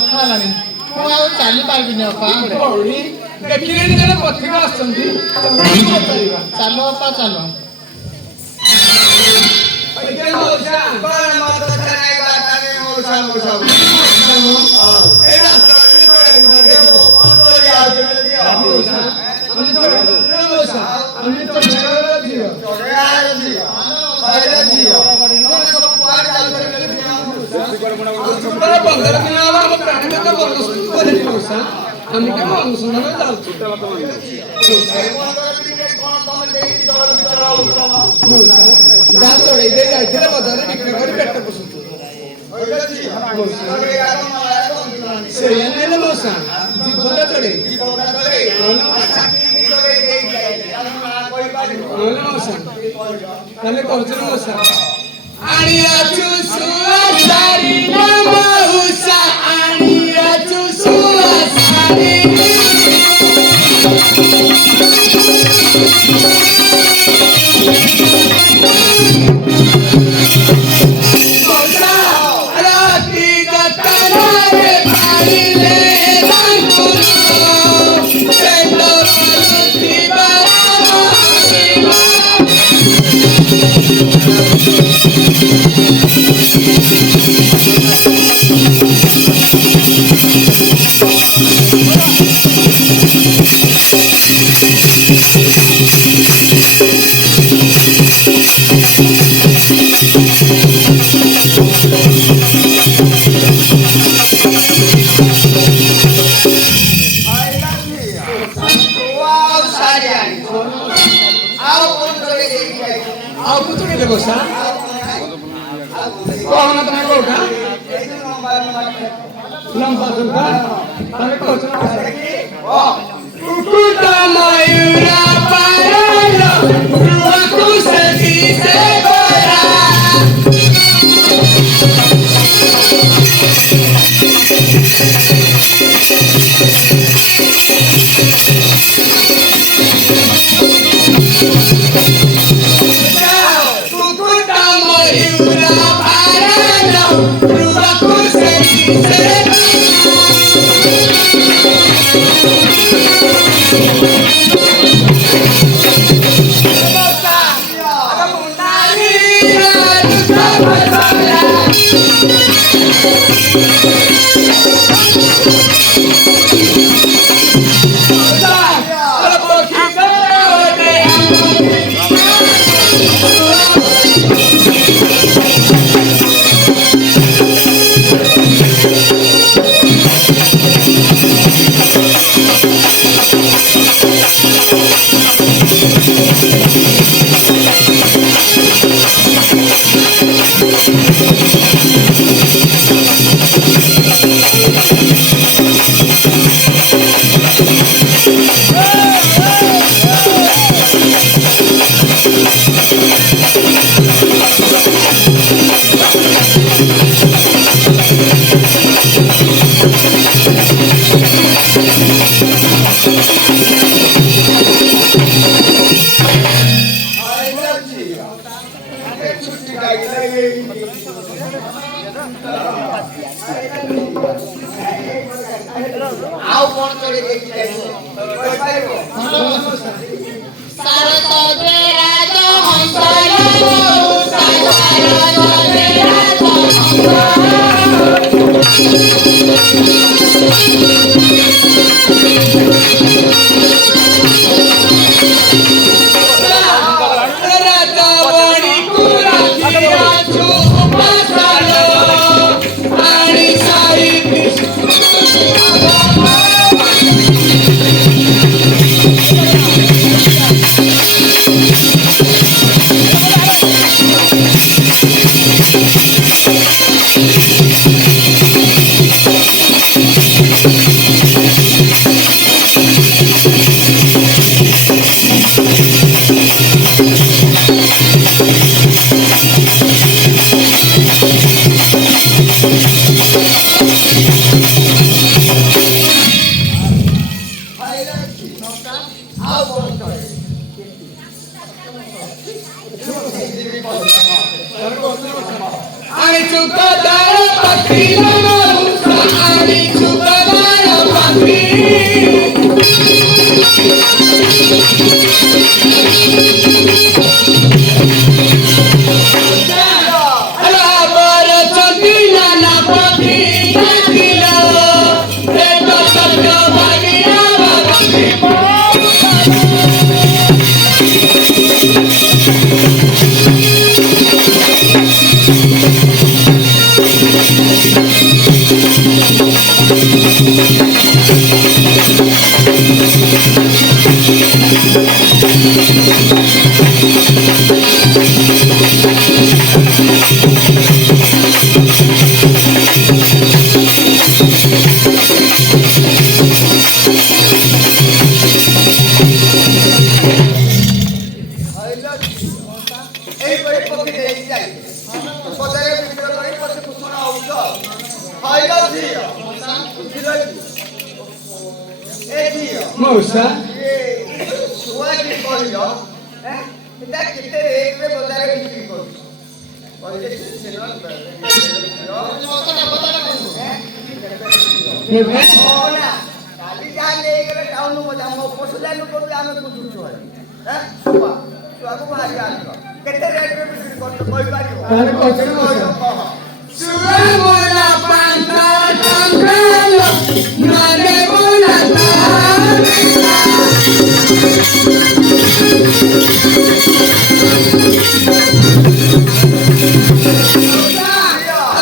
ବ୍ୟଥା ହେଲାଣି। ମୁଁ ଆଉ ଚାଲିପାରିବିନି ଅପା। ଦେଖିଲେନି ଜଣେ ପଥିକ ଆସୁଛନ୍ତି, ଚାଲ ଅପା ଚାଲ। আমি কেমন অনুসন্ধানে যাচ্ছি যা চড়াই দিয়ে যাইଥିଲେ ବଜାରରେ ବିକ୍ରି କରି ପେଟ ପୋଷୁଛୁ। ସେଇଆ ନେଲେ ମଉସା ଜୀବଟା ଚଢେଇ ନହେଲେ ମଉସା ତାହେଲେ କହୁଛୁ ମଉସା ଆଣିଆଛୁ ସୁଆସାରୀ ମଉସା ଆଣିଆଛୁ ସୁଆସାରୀ ଆଉ କୁଛୁ କେତେ ବସା କଣ ତମେ କୋଉଟା ଲମ୍ବା ଦୁର୍ଗା ତମେ କହୁଛ କୁକୁଟା ମୟୁରା ପାୟଲ ରୁଆକୁ ସେଠି ସେ ଗରା ଆଉ କଣ ଚଢେଇ ଦେଇକି ଯାଇଛ Ani chuka dara patila no sa ani এইবারে পক্ষে দেখি যাই বজারে বিক্রি করে পক্ষে কুসুম আউছ হাইলা ঝিও বুঝিলা এ ঝিও মৌসা এ সুয়া কি করিও হ্যাঁ এটা কেতে রেটে বজারে বিক্রি করছ বলে ছিল না কালি জানে এগুলো টাউন মজা মো পশুলানু করলে আমি বুঝুছ হ্যাঁ সুয়া সুয়াକୁ ବାହାରି ଆଣିବ କେତେ ରେଟରେ ବିକ୍ରି କରୁଛ କହିପାରିବ ତାହେଲେ କହିଛ ନା ସୁଆ ମୋଲା ପାଞ୍ଚ ଟଙ୍କାଲୋ ନରେ ମୋଲା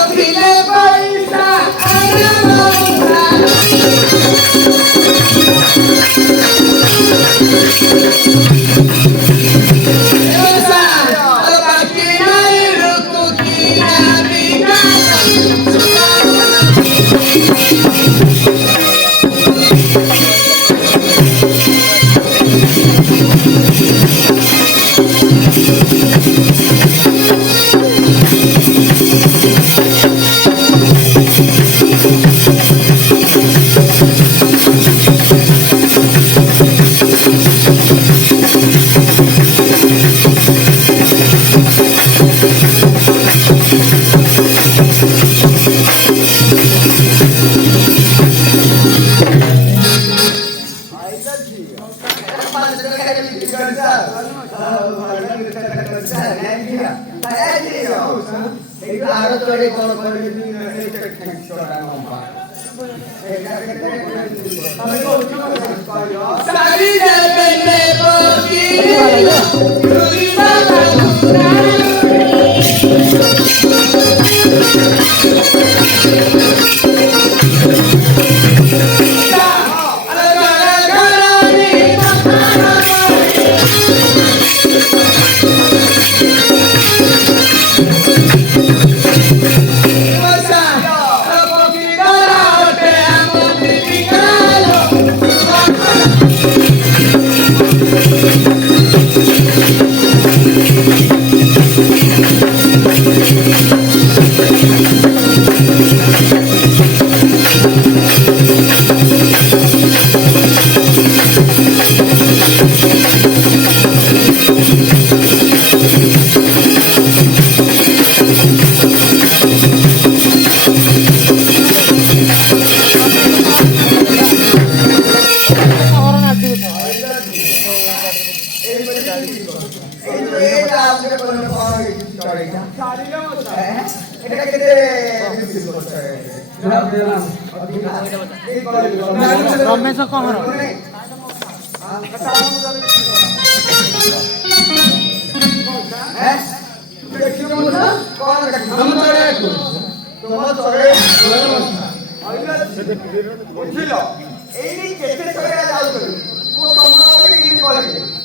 ଅଖିଲେ ପଇସା ରମେଶ କହର ବୁଝିଲ ଏଇ କେତେ ଥରେ ଯାଉଛନ୍ତି ମୁଁ ତମର ଗୋଟେ କିଛି କହିବି